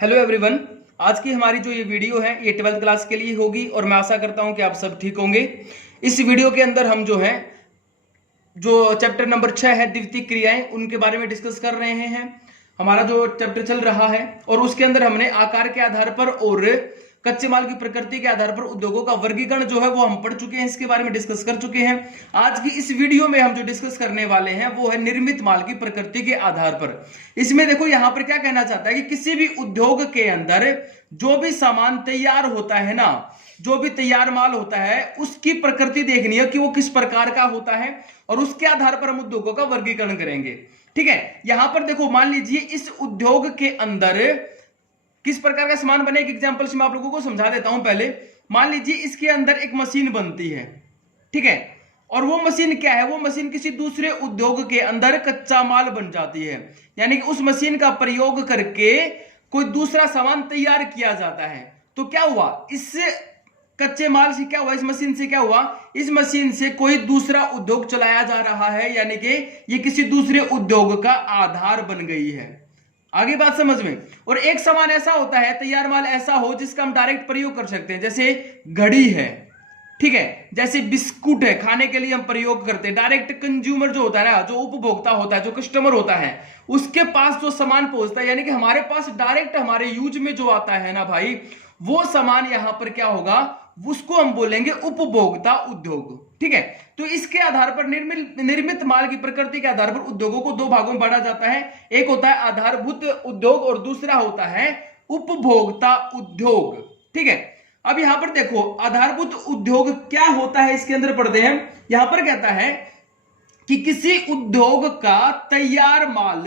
Hello everyone. आज की हमारी जो ये वीडियो है ये 12th क्लास के लिए होगी और मैं आशा करता हूं कि आप सब ठीक होंगे। इस वीडियो के अंदर हम जो चैप्टर नंबर 6 है द्वितीयक क्रियाएं, उनके बारे में डिस्कस कर रहे हैं। हमारा जो चैप्टर चल रहा है और उसके अंदर हमने आकार के आधार पर और कच्चे माल की प्रकृति के आधार पर उद्योगों का वर्गीकरण जो है वो हम पढ़ चुके हैं, इसके बारे में डिस्कस कर चुके हैं। आज की इस वीडियो में हम जो डिस्कस करने वाले हैं वो है निर्मित माल की प्रकृति के आधार पर। इसमें देखो यहां पर क्या कहना चाहता है कि किसी भी उद्योग के अंदर जो भी सामान तैयार होता है ना, जो भी तैयार माल होता है उसकी प्रकृति देखनी है कि वो किस प्रकार का होता है और उसके आधार पर हम उद्योगों का वर्गीकरण करेंगे। ठीक है, यहां पर देखो मान लीजिए इस उद्योग के अंदर किस प्रकार का सामान बने, एक एग्जांपल से मैं आप लोगों को समझा देता हूं। पहले मान लीजिए इसके अंदर एक मशीन बनती है, ठीक है, और वो मशीन क्या है, वो मशीन किसी दूसरे उद्योग के अंदर कच्चा माल बन जाती है, यानी कि उस मशीन का प्रयोग करके कोई दूसरा सामान तैयार किया जाता है। तो क्या हुआ, इस कच्चे माल से क्या हुआ, इस मशीन से क्या हुआ, इस मशीन से कोई दूसरा उद्योग चलाया जा रहा है, यानी कि ये किसी दूसरे उद्योग का आधार बन गई है। आगे बात समझ में। और एक सामान ऐसा होता है, तैयार माल ऐसा हो जिसका हम डायरेक्ट प्रयोग कर सकते हैं, जैसे घड़ी है, ठीक है, जैसे बिस्कुट है, खाने के लिए हम प्रयोग करते हैं। डायरेक्ट कंज्यूमर जो होता है ना, जो उपभोक्ता होता है, जो कस्टमर होता है, उसके पास जो सामान पहुंचता है, यानी कि हमारे पास डायरेक्ट हमारे यूज में जो आता है ना भाई, वो सामान यहां पर क्या होगा, उसको हम बोलेंगे उपभोक्ता उद्योग। ठीक है, तो इसके आधार पर निर्मित माल की प्रकृति के आधार पर उद्योगों को दो भागों में बांटा जाता है। एक होता है आधारभूत उद्योग और दूसरा होता है उपभोक्ता उद्योग। ठीक है, अब यहां पर देखो आधारभूत उद्योग क्या होता है, इसके अंदर पढ़ते हैं। यहां पर कहता है कि किसी उद्योग का तैयार माल,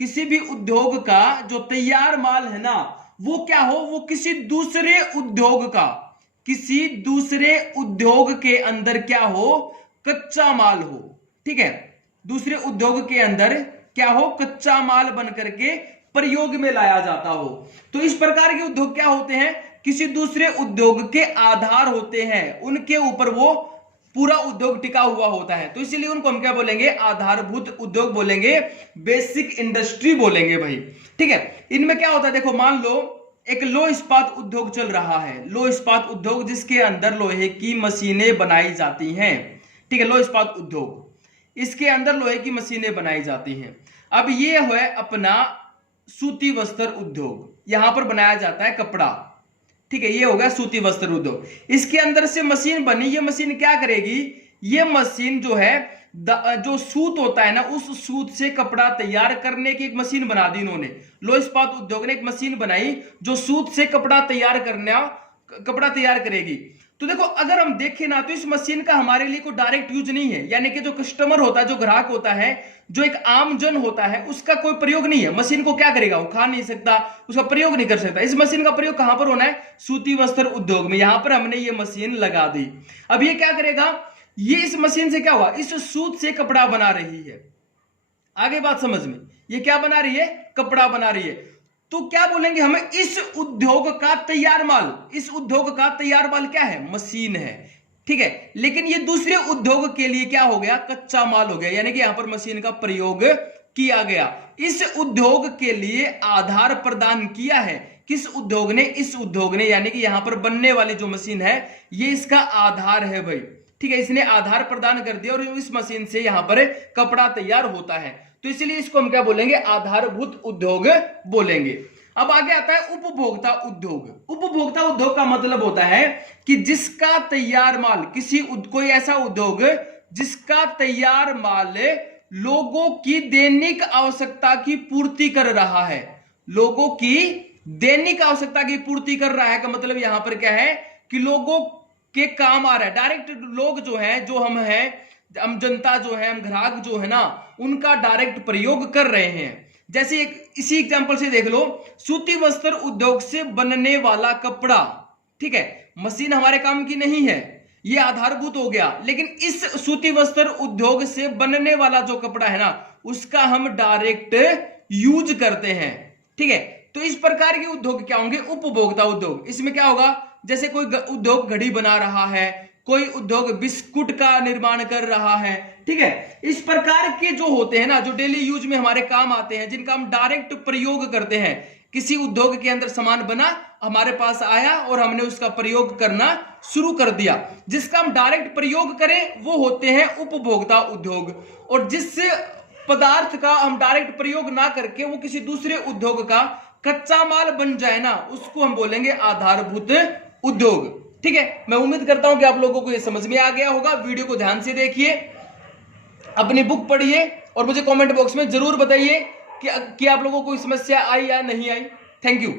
किसी भी उद्योग का जो तैयार माल है ना, वो क्या हो, वो किसी दूसरे उद्योग का, किसी दूसरे उद्योग के अंदर क्या हो, कच्चा माल हो। ठीक है, दूसरे उद्योग के अंदर क्या हो, कच्चा माल बन करके प्रयोग में लाया जाता हो। तो इस प्रकार के उद्योग क्या होते हैं, किसी दूसरे उद्योग के आधार होते हैं, उनके ऊपर वो पूरा उद्योग टिका हुआ होता है। तो इसीलिए उनको हम क्या बोलेंगे, आधारभूत उद्योग बोलेंगे, बेसिक इंडस्ट्री बोलेंगे भाई। ठीक है, इनमें क्या होता है, देखो मान लो एक लोह इस्पात उद्योग चल रहा है, लोह इस्पात उद्योग जिसके अंदर लोहे की मशीनें बनाई जाती हैं। ठीक है, लोह इस्पात उद्योग, इसके अंदर लोहे की मशीनें बनाई जाती हैं। अब ये है अपना सूती वस्त्र उद्योग, यहां पर बनाया जाता है कपड़ा। ठीक है, ये हो गया सूती वस्त्र उद्योग। इसके अंदर से मशीन बनी, ये मशीन क्या करेगी, ये मशीन जो है जो सूत होता है ना, उस सूत से कपड़ा तैयार करने की एक मशीन बना दी इन्होंने। लोह इस्पात उद्योग ने एक मशीन बनाई जो सूत से कपड़ा तैयार करेगी। तो देखो अगर हम देखें ना, तो इस मशीन का हमारे लिए कोई डायरेक्ट यूज नहीं है, यानी कि जो कस्टमर होता है, जो ग्राहक होता है, जो एक आम जन होता है, उसका कोई प्रयोग नहीं है। मशीन को क्या करेगा, वो खा नहीं सकता, उसका प्रयोग नहीं कर सकता। इस मशीन का प्रयोग कहां पर होना है, सूती वस्त्र उद्योग में। यहां पर हमने ये मशीन लगा दी। अब ये क्या करेगा, ये इस मशीन से क्या हुआ, इस सूत से कपड़ा बना रही है। आगे बात समझ में, ये क्या बना रही है, कपड़ा बना रही है। तो क्या बोलेंगे हमें, इस उद्योग का तैयार माल, इस उद्योग का तैयार माल क्या है, मशीन है। ठीक है, लेकिन ये दूसरे उद्योग के लिए क्या हो गया, कच्चा माल हो गया, यानी कि यहां पर मशीन का प्रयोग किया गया। इस उद्योग के लिए आधार प्रदान किया है, किस उद्योग ने, इस उद्योग ने, यानी कि यहां पर बनने वाली जो मशीन है ये इसका आधार है भाई। ठीक है, इसने आधार प्रदान कर दिया और इस मशीन से यहां पर कपड़ा तैयार होता है। तो इसलिए इसको हम क्या बोलेंगे, आधारभूत उद्योग बोलेंगे। अब आगे आता है उपभोक्ता उद्योग। उपभोक्ता उद्योग का मतलब होता है कि जिसका तैयार माल, कोई ऐसा उद्योग जिसका तैयार माल लोगों की दैनिक आवश्यकता की पूर्ति कर रहा है, लोगों की दैनिक आवश्यकता की पूर्ति कर रहा है। का मतलब यहां पर क्या है कि लोगों के काम आ रहा है। डायरेक्ट लोग जो हैं, जो हम हैं, हम जनता जो है, हम ग्राहक जो है ना, उनका डायरेक्ट प्रयोग कर रहे हैं। जैसे इसी एग्जांपल से देख लो, सूती वस्त्र उद्योग से बनने वाला कपड़ा, ठीक है, मशीन हमारे काम की नहीं है, ये आधारभूत हो गया। लेकिन इस सूती वस्त्र उद्योग से बनने वाला जो कपड़ा है ना, उसका हम डायरेक्ट यूज करते हैं। ठीक है, तो इस प्रकार के उद्योग क्या होंगे, उपभोक्ता उद्योग। इसमें क्या होगा, जैसे कोई उद्योग घड़ी बना रहा है, कोई उद्योग बिस्कुट का निर्माण कर रहा है। ठीक है, इस प्रकार के जो होते हैं ना, जो डेली यूज में हमारे काम आते हैं, जिनका हम डायरेक्ट प्रयोग करते हैं, किसी उद्योग के अंदर सामान बना, हमारे पास आया और हमने उसका प्रयोग करना शुरू कर दिया। जिसका हम डायरेक्ट प्रयोग करें वो होते हैं उपभोक्ता उद्योग, और जिस पदार्थ का हम डायरेक्ट प्रयोग ना करके वो किसी दूसरे उद्योग का कच्चा माल बन जाए ना, उसको हम बोलेंगे आधारभूत उद्योग। ठीक है, मैं उम्मीद करता हूं कि आप लोगों को ये समझ में आ गया होगा। वीडियो को ध्यान से देखिए, अपनी बुक पढ़िए और मुझे कमेंट बॉक्स में जरूर बताइए कि आप लोगों को कोई समस्या आई या नहीं आई। Thank you.